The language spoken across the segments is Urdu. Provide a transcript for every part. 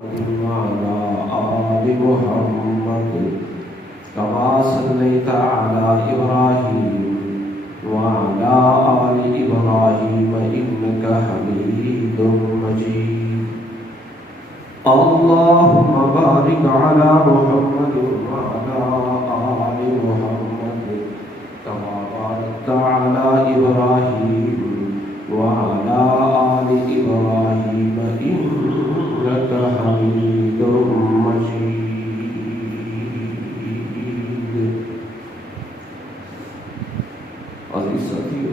وعلى آل محمد كما صليت على إبراهيم وعلى آل إبراهيم إنك حميد مجيد. اللهم بارك على محمد وعلى آل محمد كما باركت على إبراهيم وعلى آل إبراهيم إنك حميد مجيد. عزیز ساتھیو،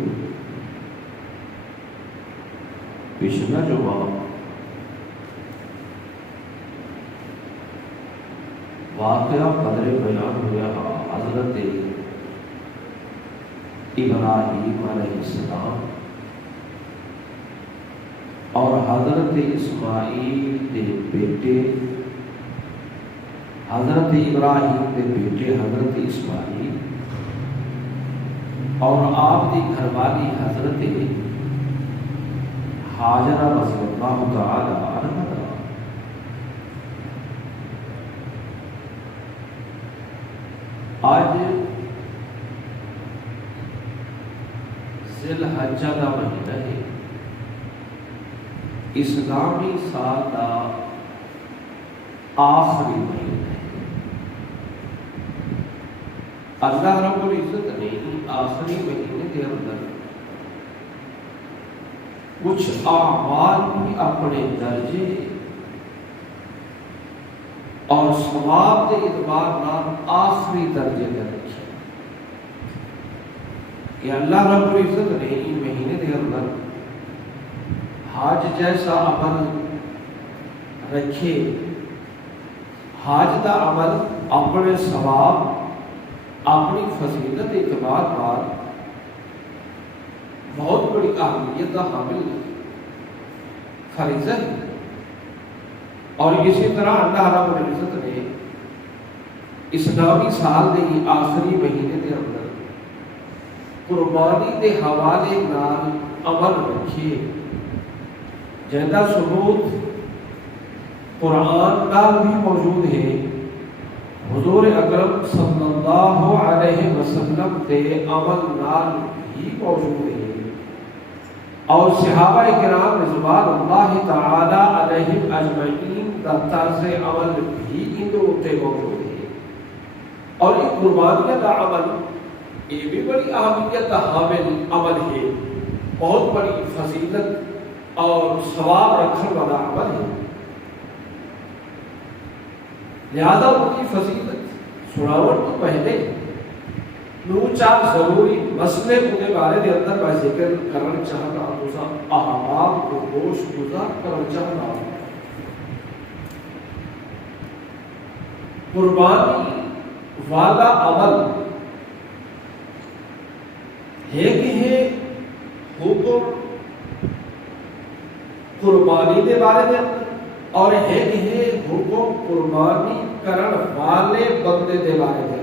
پچھلا جو واقعہ قدر بیان ہوا حضرت ابراہیم علیہ السلام اور حضرت اسماعیل کے بیٹے، حضرت ابراہیم کے بیٹے حضرت اسماعیل اور آپ کی گھر والی حضرت ہاجرہ رضی اللہ تعالی عنہا. آج ذی الحجہ کا مہینہ ہے، اسلامی سال کا آخری مہینہ ہے. اللہ رب العزت نے آخری مہینے کے اندر کچھ اعمال بھی اپنے درجے اور ثواب کے اعتبار نال آخری درجے میں رکھے کہ اللہ رب العزت نے ان مہینے کے اندر حج جیسا عمل رکھے. حج کا عمل اپنے ثواب اپنی فضیلت اعتبار پر بہت بڑی اہمیت کا حامل فریضہ ہے. اور اسی طرح اللہ رب العزت نے اسلامی سال کے آخری مہینے کے اندر قربانی کے حوالے نال عمل رکھے جن کا ثبوت قرآن نال بھی موجود ہے. حضور اکرم صلی اللہ علیہ وسلم کے عمل نال بھی موجود ہے اور صحابہ کرام رضوان اللہ تعالی علیہم اجمعین کا طرز عمل بھی ان اتنے موجود ہے. اور یہ قربانیاں کا عمل یہ بھی بڑی اہمیت کا حامل عمل ہے، بہت بڑی فضیلت اور ثواب رکھنے والا عمل ہے. لہذا ان کی فضیلت سناوٹ تو پہلے دو چار ضروری مسئلے کے بارے میں اندر میں ذکر کرنا چاہتا ہوں، احباب کو گوش گزار کرنا چاہتا ہوں. قربانی والا عمل ہے کہ ہے حکم قربانی کے بارے میں اور ہے کہ ہے حکم قربانی کرن والے بندے کے بارے میں.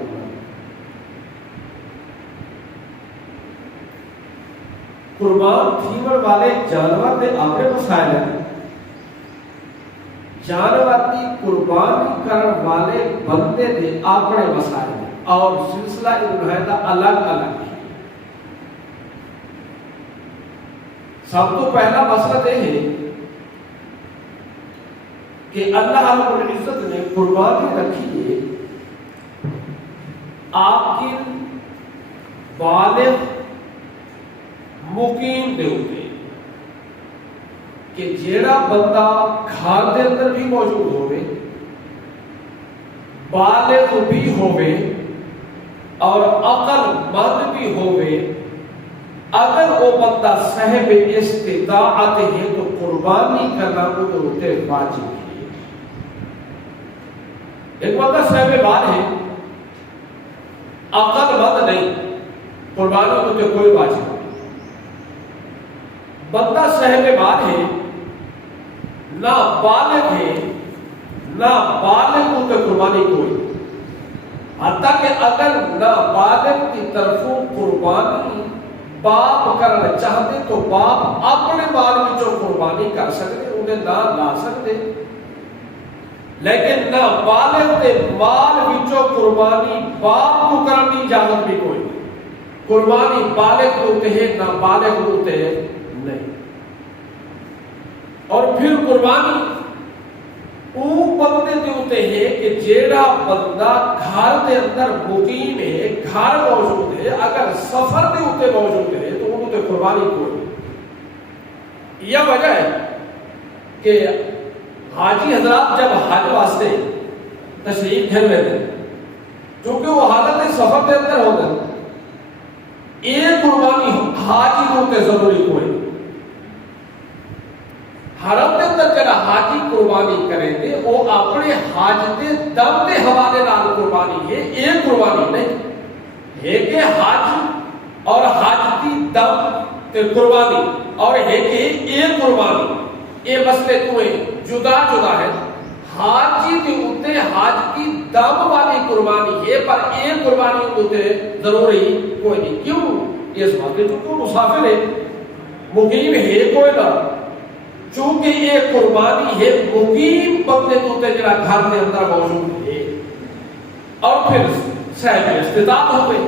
قربان تھیون والے جانور کے اپنے مسائل ہیں، جانور کی قربانی کرن والے بندے کے اپنے مسائل ہیں اور سلسلہ انہیتا الگ الگ ہے. سب تو پہلا مسئلہ یہ ہے کہ اللہ رب العزت نے قربانی رکھی ہے عاقل بالغ مقیم دے ہوتے کہ جیڑا بندہ گھر دے اندر بھی موجود ہوئے، بالغ بھی ہوئے اور عقل مند بھی ہوئے. اگر وہ بندہ صاحب استطاعت ہے تو قربانی کرنا وہ ہوتے واجب ہے. ایک بندہ صاحب بال ہے، عقل مند نہیں، قربانی ہوتے کوئی واجب نہیں. بندہ صاحب بال ہے، نہ بالغ ہے نہ بالغ ہوتے قربانی کوئی. حتیٰ کہ اگر نہ بالغ کی طرفوں قربانی باپ کرنا چاہتے تو باپ اپنے بال میں جو قربانی کر سکتے انہیں نہ لا سکتے. لیکن نہ بالغ دے مال وچوں قربانی باپ کو کرن دی اجازت بھی کوئی نہیں. قربانی بالغ ہوتے ہیں نہ بالغ ہوتے نہیں. اور پھر قربانی وہ بندے دے ہوتے ہیں کہ جیڑا بندہ گھر دے اندر مقیم ہے، گھر موجود ہے، اگر سفر دے ہوتے موجود ہے تو انہوں تے قربانی کوئی نہیں. یہ وجہ ہے کہ حاجی حضرات جب حج واسطے تشریف پھر رہے تھے، چونکہ وہ حالت سفر کے اندر ہوتا ہے، ایک قربانی حاجی ہوتے ضروری کوئی. حرم کے اندر جڑا حاجی قربانی کریں گے وہ اپنے حاج دے دم کے حوالے نال قربانی ہے، ایک قربانی نہیں ہے کہ حج اور حج کی دم تے قربانی اور ہے کہ ایک قربانی. یہ مسئلے تو جدا جدا ہے. حاجی کے اوتے حج کی دم والی قربانی ہے پر ایک قربانی ہوتے ضروری کوئی نہیں. کیوں؟ اس بات تو مسافر ہے، مقیم ہے کوئی نہ، چونکہ ایک قربانی ہے مقیم بندے ہوتے جڑا گھر کے اندر موجود ہے. اور پھر صاحب استطاعت ہو گئی.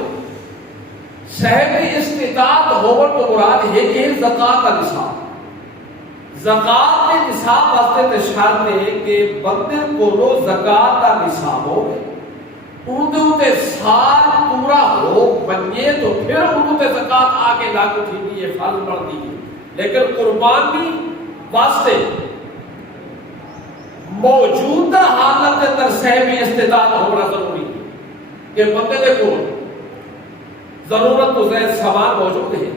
صاحب استطاعت ہو تو مراد ہے کہ زکات کا نصاب. زکات کے نصاب واسطے تے شرط ہے کہ بندے کو زکات کا نصاب ہو اندے سال پورا ہو بنے تو پھر اندے زکات آگے لاگو تھی ہے، فرض پڑتی ہے. لیکن قربانی واسطے موجودہ حالت کے اندر صاحب استطاعت ہونا ضروری ہے کہ بندے دے کو ضرورت تو زائد سامان موجود ہے،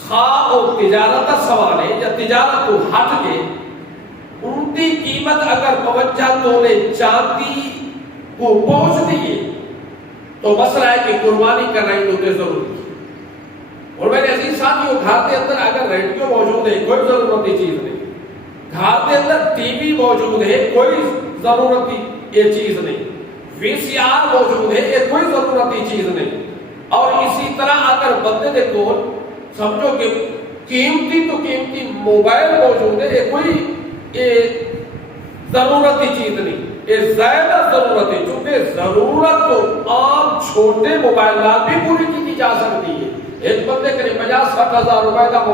خواہ اور تجارت کا سوال ہے یا تجارت کو ہٹ کے ان کی قیمت اگر توجہ تولے چاندی کو پہنچ دیئے تو مسئلہ ہے کہ قربانی کرنا ہی ہوتے ضروری ہے. اور میرے عزیز ساتھیوں، گھر کے اندر اگر ریڈیو موجود ہے کوئی ضرورتی چیز نہیں، گھر کے اندر ٹی وی موجود ہے کوئی ضرورتی یہ چیز نہیں، وی سی آر موجود ہے یہ کوئی ضرورتی چیز نہیں. اور اسی طرح اگر بندے دے کو سمجھو کہ قیمتی تو قیمتی موبائل موجود ہے یہ کوئی ضرورتی چیز نہیں، یہ زیادہ ضرورت ہے. چونکہ ضرورت تو عام چھوٹے موبائلات بھی پوری کی جا سکتی ہے. ایک بندے کے 50-60 ہزار روپے کا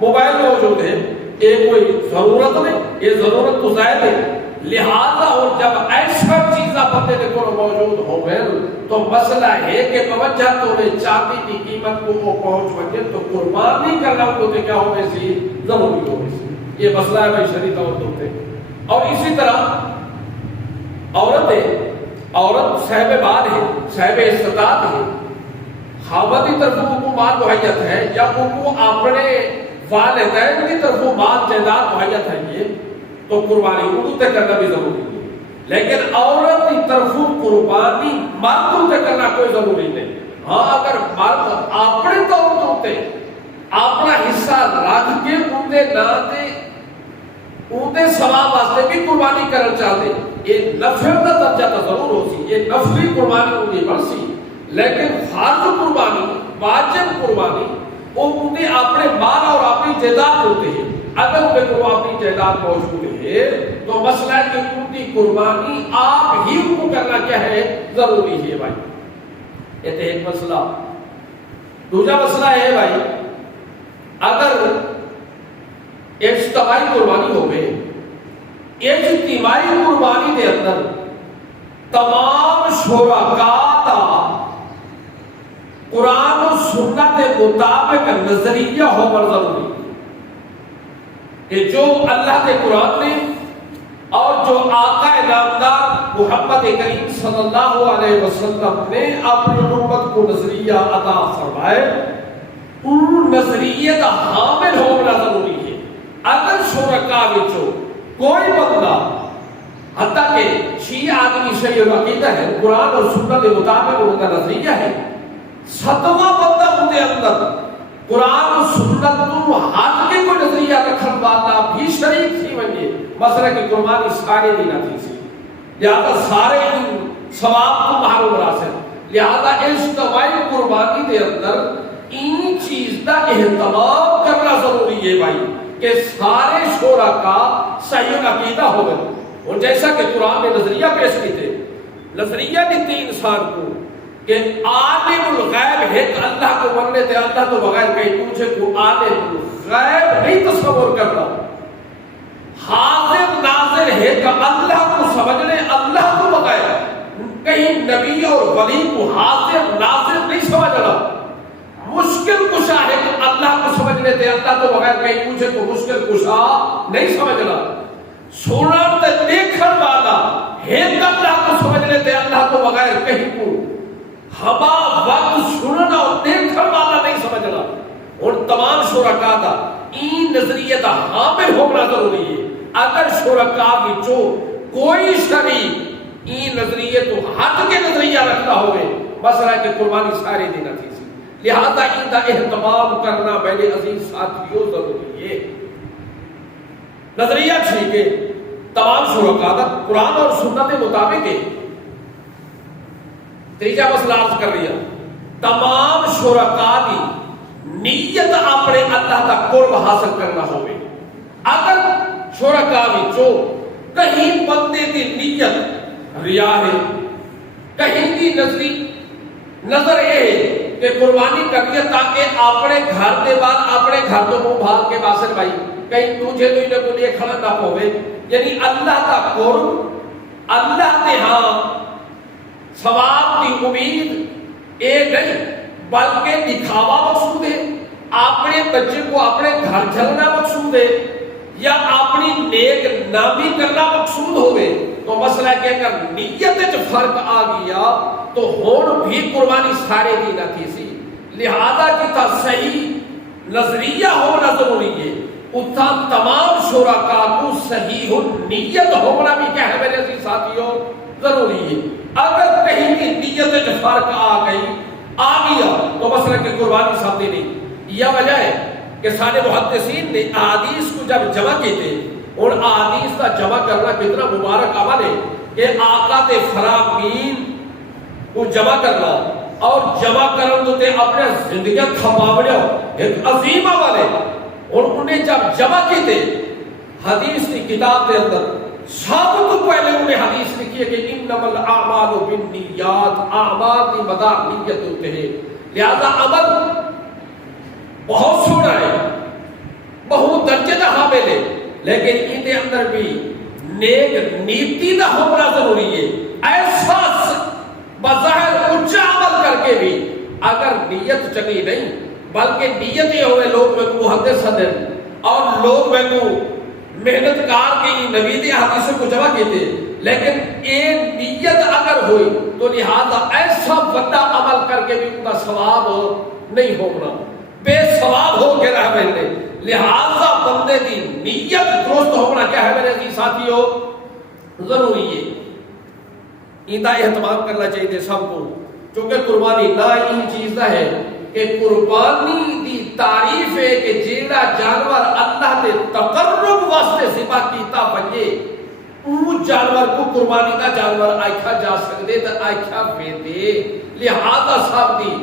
موبائل موجود ہے، یہ کوئی ضرورت نہیں، یہ ضرورت تو زائد ہے. لہذا اور جب ایسا چیزاں بندے کے کو موجود ہو گئے تو مسئلہ ہے کہ توجہ تو نے چاندی کی قیمت کو وہ پہنچ وجے تو قربانی کرنا تو کیا ہو گئی سی ضروری ہو گئی سی. یہ مسئلہ ہے بھائی شریعت اور ہوتے. اور اسی طرح عورت صاحب مال ہے، صاحب استطاعت ہے، خاوندی طرف کو مال مہیت ہے یا ان کو اپنے والدین کی طرف مال جائیداد مہیت ہے یہ تو قربانی اردو تے کرنا بھی ضروری ہے. لیکن عورت کی طرف قربانی مرد تے کرنا کوئی ضروری نہیں. ہاں اگر مرد اپنے طور تے اپنا حصہ رکھ کے اندے نہ دے اندے ثواب واسطے بھی قربانی کرنا چاہتے یہ نفل کا درجہ تو ضرور ہو سی، یہ نفلی قربانی ہوگی بڑھ سی. لیکن فرض قربانی واجب قربانی وہ اندے اپنے مال اور اپنی جائیداد ہوتے ہیں. اگر ان کو اپنی جائیداد موجود ہے تو مسئلہ ہے کہ ان کی قربانی آپ ہی کو کرنا کیا ہے ضروری ہے بھائی. یہ تو ایک مسئلہ. دوسرا مسئلہ ہے بھائی اگر اجتماعی قربانی ہو گئے، اجتماعی قربانی کے اندر تمام شرکاء کا قرآن و سنت کے مطابق نظریہ ہونا ضروری ہے کہ جو اللہ کے قرآن نے اور جو آقا نامدار محمد کریم صلی اللہ علیہ وسلم نے اپنی امت کو نظریہ عطا فرمائے ان نظریے کا حامل ہونا ضروری ہے. اگر شرکاء وچوں کوئی بندہ حتیٰ کہ 6 آدمی صحیح عقیدہ ہے، قرآن اور سنت کے مطابق ان کا نظریہ ہے، 7واں بندہ ان کے اندر قرآن و سنت کو ہاتھ کے کوئی نظریہ رکھن والا بھی شریک تھی ونجے مسئلہ کی قربانی سارے دی نہ تھی سی. لہذا سارے ثواب کو محروم راسل. لہذا اجتماعی قربانی کے اندر ان چیز کا اہتمام کرنا ضروری ہے بھائی کہ سارے شرکاء صحیح عقیدہ ہو گئے. اور جیسا کہ قرآن نے نظریہ پیش کیتے، نظریہ دیتے انسان کو کہ عالم الغیب ہے کہ اللہ کو مننے تے اللہ تو بغیر کہیں پوچھے کو عالم الغیب نہیں تصور کرنا، حاضر ناظر ہے کہ اللہ کو سمجھنے اللہ کو بغیر کہیں نبی اور ولی کو حاضر ناظر نہیں سمجھنا، مشکل کشا ہے کہ اللہ کو سمجھ لیتے اللہ تو بغیر کہیں پوچھے تو مشکل کشا نہیں سمجھنا، سنن تے دیکھن والا ہے کہ اللہ کو سمجھ لیتے اللہ تو بغیر کہیں کو ہما وقت سننا اور دیکھن والا نہیں سمجھنا۔ اور تمام شرکاء دا این نظریہ دا حامل ہونا ضروری ہے۔ اگر شرکاء وچوں کوئی شریک این نظریے تو ہٹ کے نظریہ رکھتا ہوئے، مسئلہ ہے کہ قربانی سارے دینا تھی، لہذا ان کا اہتمام کرنا میرے عزیز ساتھیوں ضروری ہے۔ نظریہ ٹھیک ہے، تمام شرکاء دا قرآن اور سنت کے مطابق ہے۔ تیجا مسئلہ عرض کر رہا، تمام شرکاء کی نیت اپنے اللہ کا قرب حاصل کرنا ہوئے۔ اگر شرکاء وچوں کہیں بندے کی نیت ریا ہے، کہیں کی نظر یہ کہ قربانی کر دیا تاکہ اپنے گھر کے بعد اپنے گھر تو منہ بھال کے باسر بھائی کہیں تجھے تو انہیں کو لیے کھڑا نہ پوے، یعنی اللہ کا قرب اللہ کے ہاں ثواب کی امید اے نہیں بلکہ دکھاوا مقصود ہے، اپنے بچے کو اپنے گھر چلنا مقصود ہے یا اپنی نیک نامی کرنا مقصود ہوئے، تو مسئلہ ہے کہ اگر نیت فرق آ گیا تو ہون بھی قربانی سارے دینا تھی سی، لہذا کی تا صحیح نظریہ ہونا ضروری ہے، اتھا تمام شرکاء کو صحیح نیت ہونا بھی کیا ہے میرے عزیز ساتھیوں ضروری ہے۔ اگر کہیں کی نیت فرق آ گیا تو مسئلہ کہ قربانی سامنے نہیں۔ یہ وجہ ہے کہ سارے محدثین نے احادیث کو جب جمع کیتے، اور احادیث کا جمع کرنا کتنا مبارک عمل ہے کہ آقا تے فرامین کو جمع کرنا اور جمع کرن تے اپنے زندگی کھپاوڑیا ایک عظیم عمل ہے۔ اور انہیں جب جمع کیتے حدیث کی کتاب کے اندر سب تو پہلے انہیں حدیث لکھی ہے کہ انما الاعمال بالنیات، اعمال کی مدار نیت ہوتے ہیں، لہذا عمل بہت سونا ہے، بہت درجے کا حامل ہے، لیکن ان کے اندر بھی نیک نیتی نہ ہونا ضروری ہے۔ ایسا بظاہر اونچا عمل کر کے بھی اگر نیت چنگی نہیں بلکہ نیت یہ ہوئے لوگ میں محدث حدن اور لوگ میں محنت کار کی نوید حدیثوں کو جمع کیتے، لیکن یہ نیت اگر ہوئی تو لہذا ایسا بڑا عمل کر کے بھی ان کا ثواب نہیں ہونا، بے ثواب ہو کے رہ بیٹھے۔ لہذا بندے کی نیت درست ہونا کیا ہے میرے عزیز ساتھیوں ضروری ہے، ان کا اہتمام کرنا چاہیے سب کو، چونکہ قربانی نہ ان چیز نہ ہے کہ قربانی دی تعریف ہے کہ جیڑا جانور اللہ دے تقرب واسطے ذبح کیتا بنجے اس جانور کو قربانی کا جانور آئکھا جا سکتے تو آئکھا بیدے، لہذا صاحب دی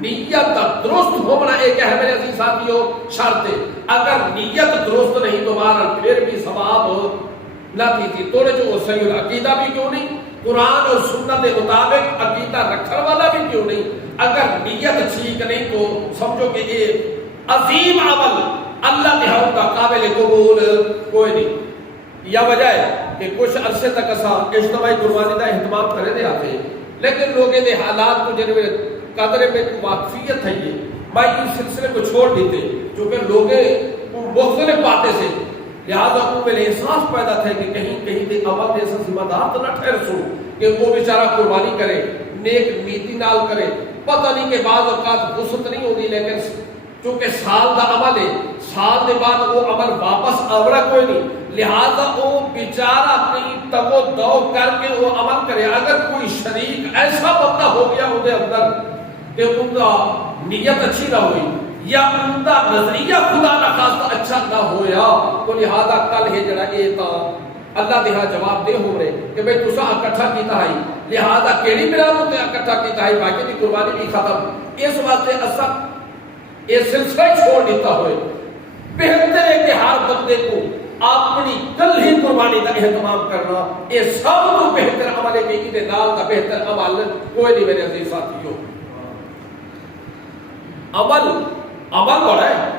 نیت درست ہونا ایک ہے میرے عزیز ساتھیوں شرط ہے۔ اگر نیت درست نہیں تو مارا پھر بھی ثواب نہ تھی توڑے جو صحیح عقیدہ بھی کیوں نہیں، قرآن اور سنت کے مطابق عقیدہ رکھنے والا بھی کیوں نہیں، اگر نیت ٹھیک نہیں تو سمجھو کہ یہ عظیم عمل اللہ کے ہاں کا قابل قبول کوئی نہیں۔ یہ وجہ ہے کہ کچھ عرصے تک ایسا اجتماعی قربانی کا اہتمام کرے دے آتے، لیکن لوگوں نے حالات کو جنوے قدر میں واقفیت ہے یہ میں اس سلسلے کو چھوڑ دیتے کیونکہ لوگ مختلف باتیں سے، لہذا ان میں احساس پیدا تھا کہ کہیں دے عمل دے ایسا ذمہ دار تو نہ ٹھہر سو کہ وہ بیچارہ قربانی کرے، نیک نیتی نال کرے، پتہ نہیں کہ بعض اوقات وسعت نہیں ہوتی، لیکن چونکہ سال دا عمل ہے، سال دے بعد وہ عمل واپس آورا کوئی نہیں، لہذا وہ بیچارہ کہیں تگو دو کر کے وہ عمل کرے۔ اگر کوئی شریک ایسا بندہ ہو گیا ان کے اندر کہ ان کا نیت اچھی نہ ہوئی یا ان کا نظریہ خدا نہ خاصہ اچھا نہ ہویا تو لہذا کل ہے جڑا یہ تا اللہ دے ہاں جواب دے ہو رہے کہ بھئی تسا اکٹھا کیتا ہے، لہذا کیڑی ملالوں تے اکٹھا کیتا ہے، باقی دی قربانی بھی ختم۔ اس واسطے اصل یہ سلسلہ چھوڑ دیتا ہوئے بہتر ہے کہ ہر بندے کو اپنی کل ہی قربانی کا اہتمام کرنا یہ سب تو بہتر عمل ہے کہ یہ نال کا بہتر عمل کوئی نہیں میرے عزیز ساتھیوں. عمل بڑا ہے،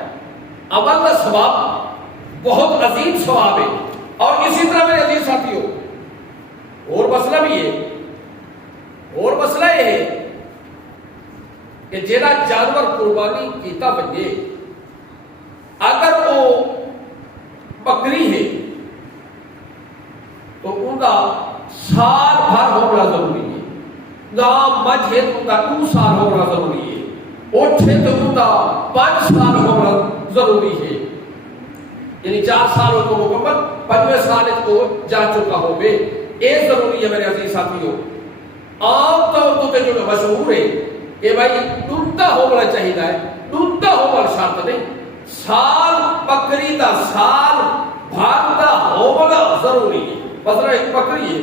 عمل کا ثواب بہت عظیم ثواب ہے. اور اسی طرح میرے عزیز ساتھیوں اور مسئلہ بھی ہے، اور مسئلہ یہ ہے کہ جیڑا جانور قربانی کیتا بنجے اگر وہ بکری ہے تو ان کا سال بھر ہونا ضروری ہے. گاں مجھ ہے تو ان کا 2 سال ہونا ضروری ہے. اٹھ ہے تو ان کا 5 سال ہونا ضروری ہے. یعنی 4 سالوں کو مکمل 5ویں سال کو جا چکا ہوگے. یہ ضروری ہے میرے عزیز ساتھیوں. عام طور پر جو مشہور ہے کہ بھائی ڈونتا ہونا چاہیے، ڈونتا ہونا شرط نہیں. سال بکری دا سال بھارتا ہونا ضروری ہے. مثلا ایک بکری ہے،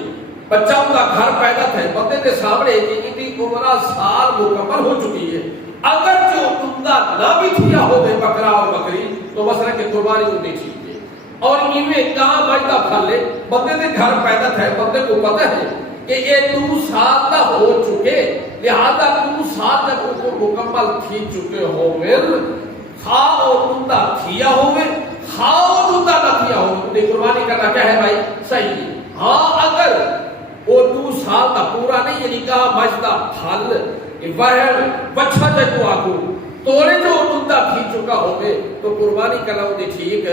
بچہ ان کا گھر پیدا ہے، بندے کے سامنے کہ ان کی عمر سال مکمل ہو چکی ہے. اگر جو ڈونتا نہ بھی تھیا ہو گئے بکرا اور بکری تو مثلا کہ قربانی ہونی چاہیے. اور ان میں کہاں بجتا پھل لے بندے کے گھر پیدا ہے، بندے کو پتہ ہے کہ یہ 2 سال کا ہو چکے، لہذا 2 سال تک ان کو مکمل تھی چکے ہو گئے. خواہ اور ڈونتا تھیا ہوئے، خواہ اور ڈونتا نہ تھیا ہوئے، قربانی کرنا کیا ہے بھائی صحیح ہے. ہاں اگر وہ 2 سال کا پورا نہیں یعنی کہا مجدہ پھل وہر بچہ جب کو آگو توڑے جو ڈونتا تھی چکا ہوئے تو قربانی کرنا انہیں ٹھیک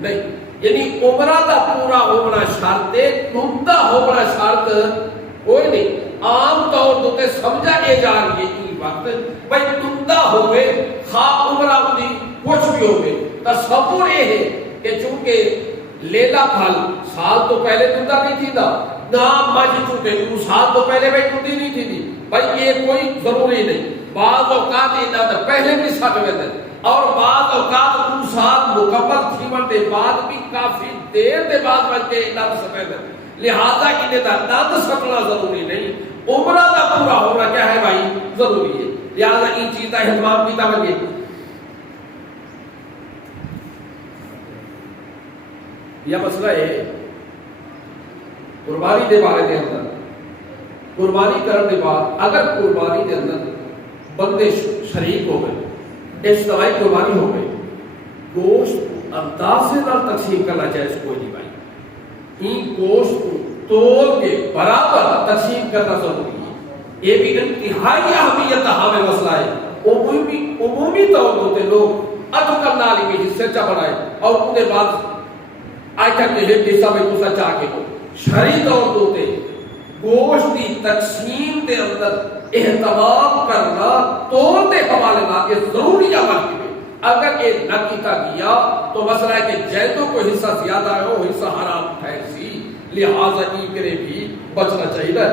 نہیں. یعنی عمرہ کا پورا ہونا شرط ہے، ڈونتا ہونا شرط کوئی نہیں. عام طور تے سمجھا اے جا رہی ہے وقت بھائی ڈونتا ہوئے خواہ عمرہ دی کچھ بھی ہوئے. تصور یہ ہے کہ چونکہ لیلا پھل سال تو پہلے ڈونتا نہیں تھی تھا نہ مجھ چونکہ 2 سال تو پہلے بھائی ڈونتی نہیں تھی تھی. بھائی یہ کوئی ضروری نہیں. بعض اوقات یہ پہلے بھی سٹ میں تھے اور بعض اوقات 2 سال مکمل تھی مرتے بعد بھی کافی دیر دے بعد بن کے نام سفید. لہذا کہ دانت سٹنا ضروری نہیں، عمرہ کا پورا ہونا کیا ہے بھائی ضروری ہے. لہذا ان چیز کا اہتمام کیتا بنیے. یہ مسئلہ ہے قربانی دے بارے دے اندر. قربانی کرنے کے بعد اگر قربانی کے اندر بندے شریک ہو گئے، اجتماعی قربانی ہو گئی، گوشت اندازے نال تقسیم کرنا چاہیے کوئی نہیں بھائی. این گوشت کو تول کے برابر تقسیم کرنا ضروری ہے. یہ بھی انتہائی اہمیت حامل مسئلہ ہے. عمومی طور پر لوگ ادھکر نالی میں حصے چا بنائے اور انہیں بعد آئیٹا کے لیے حصہ میں دوسرا چاہ کے ہو. شرعی طور پر گوشت کی تقسیم کے اندر اہتمام کرنا تول کے حوالے نہ یہ ضروری عمل ہے. اگر یہ نہ کیتا گیا تو مسئلہ ہے کہ جیتوں کو حصہ زیادہ ہے وہ حصہ حرام ٹھہرسی. لہذا ایکرے بھی بچنا چاہیے.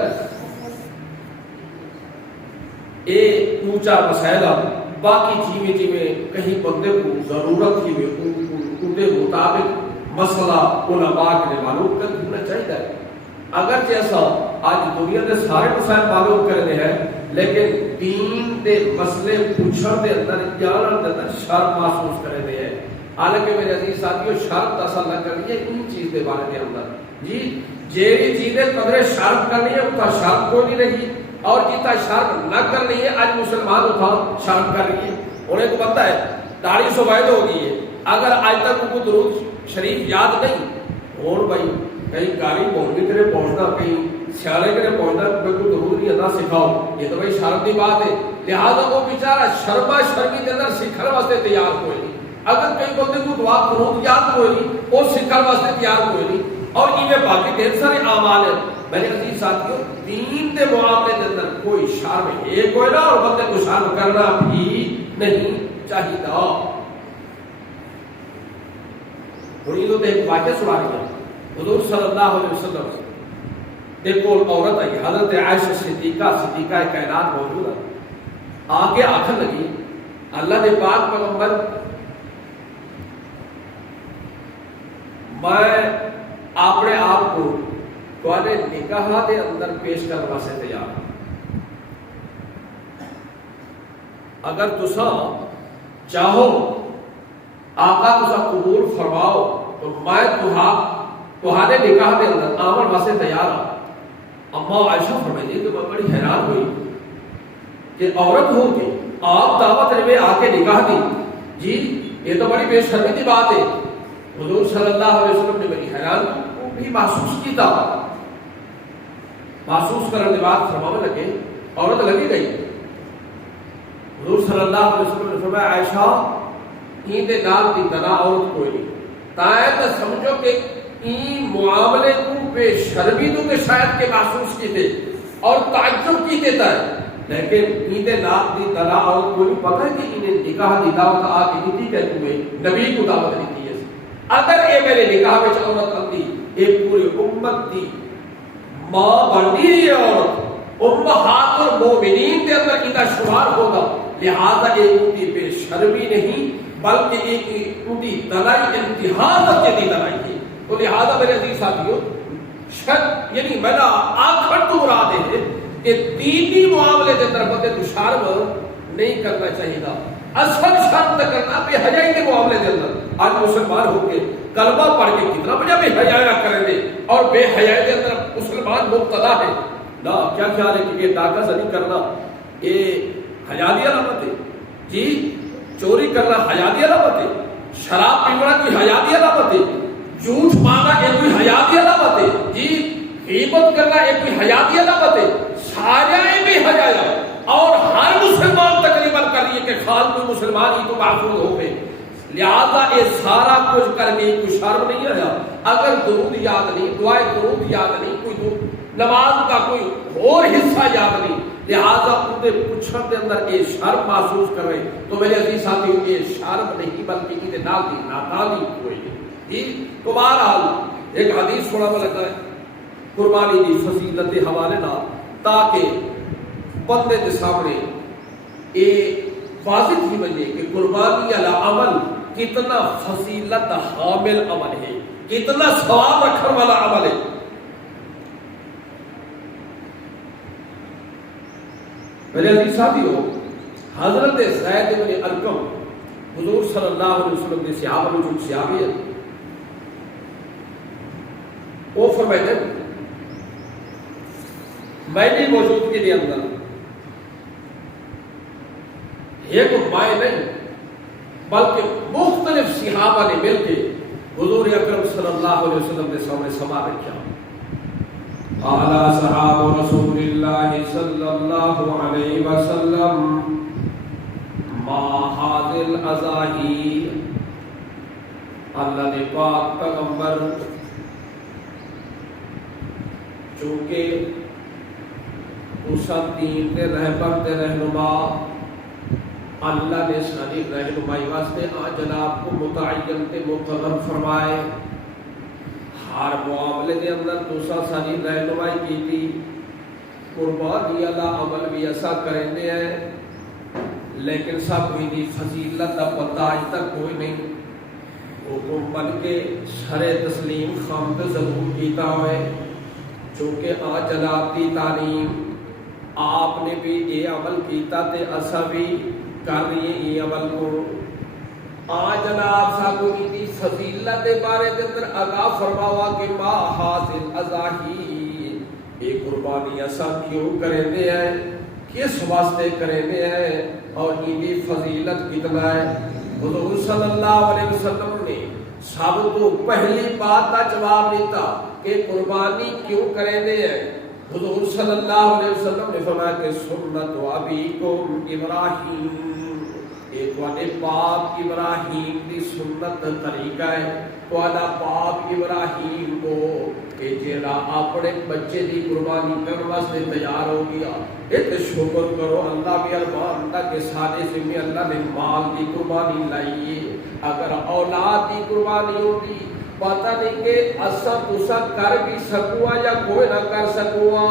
ایک اونچا مسائل باقی چیزیں کہیں بندے کو ضرورت کی ان کے مطابق مسئلہ علماء کے معلوم کر دینا چاہیے. اگر جیسا آج دنیا کے سارے مسائل معلوم کرنے ہیں لیکن دین دے مسئلے پوچھن دے اندر جانن دے اندر شرم محسوس کرنے ہیں. حالانکہ میرے عزیز ساتھیوں شرم تاثر نہ کرنی ہے ان چیز کے بارے میں اندر جی جیڑی چیزیں قدرے شرم کرنی ہے اتنا شرم کوئی نہیں رہی اور جتنا شرم نہ کرنی ہے آج مسلمان اتنا شرم کر رہی ہے. انہیں کو پتہ ہے داڑھی سفید ہو گئی ہے اگر آج تک ان کو درود شریف یاد نہیں اور بھائی کہیں گاڑی مولوی کے لیے پہنچنا کہیں سیالے کے لیے پہنچنا بالکل درود نہیں ادا سکھاؤ یہ تو بھائی شرم کی بات ہے. لہٰذا وہ بیچارہ شرما شرمی کے اندر سیکھنے واسطے تیار ہوئے نہیں. اگر کئی بندے کو دعا قنوت یاد ہوئے نہیں وہ سیکھنے واسطے تیار ہوئے نہیں. اور یہ باقی ڈھیر سارے اعمال ہیں میرے عزیز ساتھیوں. دین کے معاملے کے اندر کوئی شرم ہے کوئی نہ اور بندے کو شرم کرنا بھی نہیں چاہیے. اور ایک واقعہ سنا رہی ہے حضور صلی اللہ علیہ وسلم دیکھو عورت آئی حضرت عائشہ صدیقہ کائنات موجود ہے. آگے آخر لگی اللہ نے پاک پیغمبر میں اپنے آپ کو تواڈے نکاح دے اندر پیش کرنے واسطے تیار ہوں. اگر تساں چاہو آقا تساں قبول فرماؤ تو میں تمہارے نکاح کے اندر آمن واسطے تیار ہوں. اما عائشہ فرمائی کہ میں بڑی حیران ہوئی کہ عورت ہو کے آپ دعوت میں آ کے نکاح دی. جی یہ تو بڑی بے شرمی کی بات ہے. حضور صلی اللہ علیہ وسلم نے بڑی حیران بھی محسوس کی تھا. محسوس کرنے کے بعد فرمانے لگے عورت لگی گئی. حضور صلی اللہ علیہ وسلم نے فرمایا عائشہ این دے نال دی طرح عورت کوئی نہیں. تائیں تو سمجھو کہ این معاملے کو بے شرمی تو کہ شاید کے محسوس کی تھے اور تعجب کی دیتا ہے, لیکن این دے نال دی طرح عورت کوئی نہیں. پتہ ہے کہ انہیں نکاح دی دعوت آ کے دیتی کہ تمہیں نبی کو دعوت دیتی ہے. اگر یہ میرے نکاح میں عورت آتی یہ پوری امت دی ماں بنتی ہے عورت امہات المومنین کے اندر ان کا شمار ہوگا. لہذا ایک ان کی بے شرمی نہیں بلکہ ایک ان کی دلائی امتحان کے دی دلائی ہے. تو لہذا میرے عزیز ساتھیوں شرط یعنی میرا آخر تو مراد ہے کہ دینی معاملے کے اندر بندے کو شرم نہیں کرنا چاہیے تھا. اصل شرم کرنا بے حیائی کے معاملے کے اندر. آج مسلمان ہو کے کلمہ پڑھ کے کتنا بڑا بے حیا کریں گے اور بے حیائی کے اندر مسلمان مبتلا ہے. نا کیا خیال ہے کہ یہ ڈاکہ زنی کرنا یہ حیا کی علامت ہے؟ جی چوری کرنا حیا کی علامت ہے؟ شراب پینا کوئی حیا کی علامت ہے؟ جھوٹ مانگنا یہ کوئی حیا کی علامت ہے؟ جی غیبت کرنا یہ کوئی حیا کی علامت ہے؟ سارے بھی حیا اور ہر مسلمان تقریباً کریے کہ خال کوئی مسلمان ہی تو محفوظ ہو گئے. لہذا یہ سارا کچھ کر کے کوئی شرم نہیں آیا. اگر درود یاد نہیں, دعائے درود یاد نہیں, کوئی نماز کا کوئی اور حصہ یاد نہیں, لہذا انہیں پوچھنے کے اندر یہ شرم محسوس کر رہے تو میرے عزیز ساتھی یہ شرم نہیں بلکہ یہ نادانی ہوئی ہے. تو بہرحال ایک حدیث سنا لگا ہے قربانی دی فضیلت کے حوالے نہ تاکہ بندے کے سامنے یہ واضح ہی بنے کہ قربانی والا عمل کتنا فضیلت حامل عمل ہے, کتنا ثواب رکھنے والا عمل ہے. میرے عزیز ساتھیو حضرت زید بن ارقم حضور صلی اللہ علیہ وسلم کے صحابہ میں جو صحابی ہے وہ فرماتے ہیں میری موجودگی کے اندر ایک مائع نہیں بلکہ مختلف صحابہ نے مل کے حضور اکرم صلی اللہ علیہ وسلم کے سامنے سما رکھا. قال صحاب رسول اللہ صلی اللہ علیہ وسلم ما هذه الاضاحی. اللہ نے پاک پیغمبر چونکہ اس دین کے رہبر تے رہنما اللہ نے ساری رہنمائی واسطے جناب کو متعین تے مقرر فرمائے. ہر معاملے کے اندر دوسرا ساری رہنمائی کی تھی. قربانی اللہ عمل بھی ایسا کریں دے ہیں لیکن سب ہی فضیلت کا پتہ آج تک کوئی نہیں. حکم بن کے شرع تسلیم خامد ضرور کیتا ہوئے چونکہ جناب کی تعلیم آپ نے بھی یہ عمل کیتا تے اسا بھی کر رہی ہے یہ عمل کو. جناب صاحب کی فضیلت کے بارے کے اندر آگاہ فرماوا کہ ما حاصل اضاحی یہ قربانی ایسا کیوں کریں دے ہیں, کس واسطے کریں دے ہیں اور ان کی فضیلت کتنا ہے. حضور صلی اللہ علیہ وسلم نے سب کو پہلی بات کا جواب دیتا کہ قربانی کیوں کریں دے ہیں. حضور صلی اللہ علیہ وسلم نے فرمایا کہ سنت ابیکم ابراہیم یہ تواڈے باپ ابراہیم دی سنت طریقہ ہے. تواڈا باپ ابراہیم کو کہ جیڑا اپنے بچے دی قربانی کرنے واسطے تیار ہو گیا ایک شکر کرو اللہ بھی ارمان اللہ کے سارے ذمہ اللہ نے مال دی قربانی لائی ہے. اگر اولاد دی قربانی ہوتی پتہ نہیں کہ اسا تسا کر بھی سکوا یا کوئی نہ کر سکوا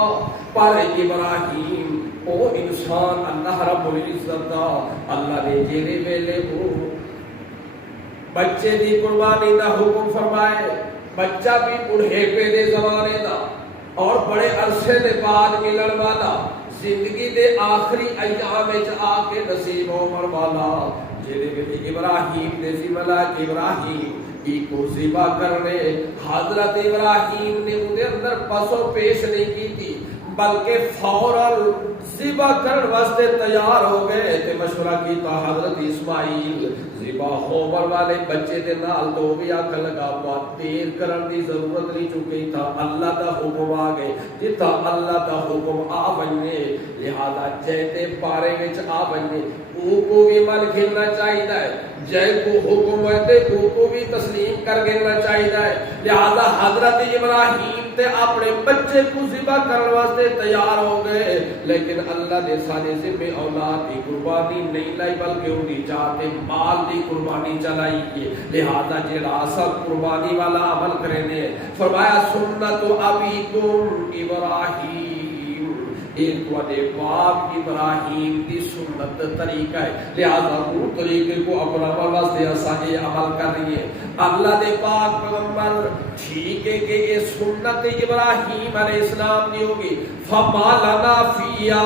پر ابراہیم او انسان اللہ رب العزت دا اللہ نے جیرے ویلے کو بچے دی قربانی دا حکم فرمائے. بچہ بھی بڑھیپے دے زمانے دا اور بڑے عرصے دے بعد ملن والا زندگی دے آخری ایام وچ آ کے نصیب عمر والا جیرے ویلے ابراہیم نے ذمہ لا کہ ابراہیم کو ذبح کرنے حضرت ابراہیم نے ان اندر پسو پیش نہیں کی تھی بلکہ فوراً ذبح کرنے واسطے تیار ہو گئے تے مشورہ کیتا حضرت اسماعیل ذبح ہومر والے بچے دے نال تو بھی آکھن لگا بہت دیر کرن دی ضرورت نہیں چکی تھا اللہ دا حکم آ گئے جتا اللہ دا حکم آ بننے لہذا جیتے پارے وچ آ بننے کو بھی من کھلنا چاہیے جے کو حکم ہے کو بھی تسلیم کر گنا چاہیے لہذا حضرت ابراہیم تے اپنے بچے کو ذبح کرنے واسطے تیار ہو گئے لیکن اللہ نے سارے ذمہ اولاد کی قربانی نہیں لائی بلکہ ان کی چاہتے مال کی قربانی چلائی ہے لہذا جڑا اصل قربانی والا عمل کرنے فرمایا سنت ابیکم ابراہیم ایک وعدے باپ ابراہیم کی سنت طریقہ ہے لہذا وہ طریقے کو اپنا واسطے اساں عمل کر رہی ہے اللہ دے پاک پیغمبر ٹھیک ہے کہ یہ سنت ابراہیم علیہ السلام دی ہوگی فما لنا فیا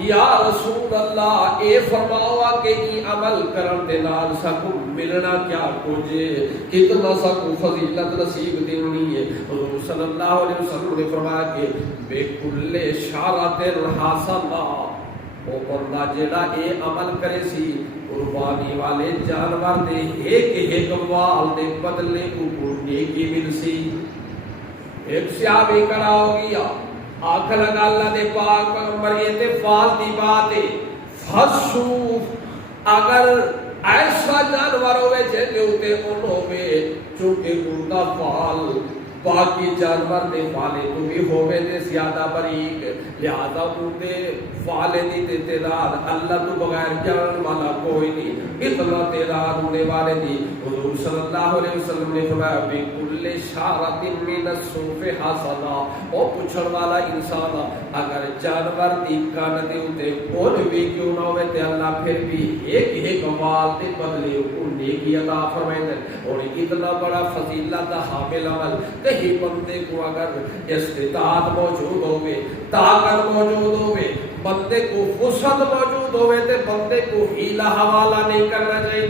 یا رسول اللہ اے فرماوا کہ یہ عمل کرن دے نال سکو ملنا کیا کچھ کتنا سکو فضیلت نصیب دینی ہے حضور صلی اللہ علیہ وسلم نے فرمایا کہ بے کل اشارت الحسنہ وہ بندہ جڑا اے عمل کرے سی قربانی والے جانور دے ایک وال دے بدلے کو نیکی مل سی ایک صحابی کھڑا ہو گیا آنکھ لگا اللہ دے پاک پیغمبر یہ تے فال دی بات ہے فسوف اگر ایسا جانور ہوئے جے ہوتے ان ہوئے چونکہ ان کا فال باقی جانور دے فالے تو بھی ہوئے دے زیادہ بریک لہذا اندے فالے دی تعداد اللہ تو بغیر جان والا کوئی نہیں اتنا تعداد ہونے والے دی حضور صلی اللہ علیہ وسلم نے فرمایا بکل شعرۃ من الصوف حسنہ او پوچھن والا انسان اگر جانور دی کان دے اوتے اور بھی کیوں نہ ہوے تے اللہ پھر بھی ایک وال دے بدلے کو نیکی عطا فرمائے اور اتنا بڑا فضیلت حامل عمل کہیں بندے کو اگر استطاعت موجود ہوئے طاقت موجود ہوئے بندے کو فرصت موجود ہوئے تے بندے کو ہیلا حوالہ نہیں کرنا چاہیے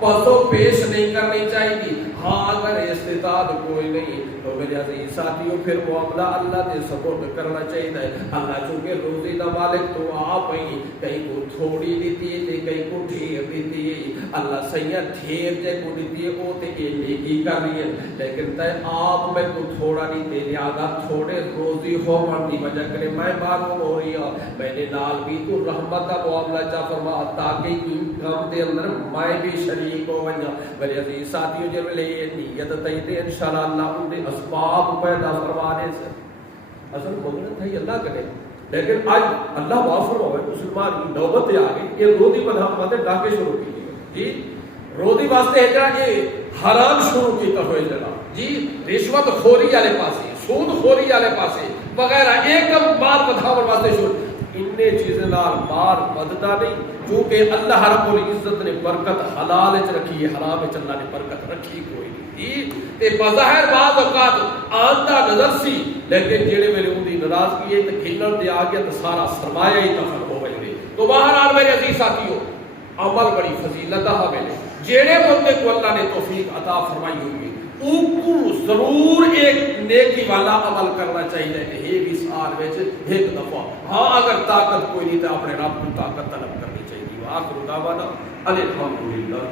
پسو پیش نہیں کرنی چاہیے ہاں اگر استطاعت کوئی نہیں تو میرے عزیز ساتھیوں پھر معاملہ اللہ نے سپورٹ کرنا چاہیے اللہ چونکہ روزی دا مالک تو آپ ہی کہیں کو تھوڑی دیتی ہے کہیں کو ڈھیر دیتی ہے اللہ سیاں ڈھیر جے کو دیتی ہے وہ تے یہ نیکی کر رہی ہے لیکن تے آپ میں کو تھوڑا نہیں دے لہذا تھوڑے روزی ہو مرنی وجہ کرے میں معلوم ہو رہی ہوں میں نے نال بھی تو رحمت کا معاملہ چا فرما تاکہ ان کام دے اندر میں بھی شریک ہو ونجا میرے عزیز ساتھیوں جب لے نیت تیتے انشاءاللہ اللہ ان دے اسباب پیدا فرمانے سے اصل مغنت ہے اللہ کرے لیکن آج اللہ معافر ہوئے مسلمان کی نوبت آ گئی یہ روزی مدھام باتیں ڈاکے شروع کی جی روزی واسطے ہجرا یہ حرام شروع کی ہوئے جناب جی رشوت خوری والے پاسے سود خوری والے پاسے وغیرہ ایک دم مال مدھام واسطے شروع انہیں چیزیں نال مار بدتا نہیں چونکہ اللہ رب العزت نے برکت حلال وچ رکھی ہے حرام وچ اللہ نے برکت رکھی کوئی نہیں تے بظاہر بعض اوقات آندا نظر سی لیکن جڑے ویلے ان دی ناراضگی ہے تے کھلن دے آ گیا تے سارا سرمایہ ہی تفر ہو گئے تو بہرحال میرے عزیز ساتھیو عمل بڑی فضیلت ہے میرے جڑے بندے کو اللہ نے توفیق عطا فرمائی ہوئی کو ضرور ایک نیکی والا عمل کرنا چاہیے کہ ایک اس سال وچ ایک دفعہ ہاں اگر طاقت کوئی نہیں تو اپنے رب کو طاقت طلب کرنی چاہیے آخر دعوانا الحمدللہ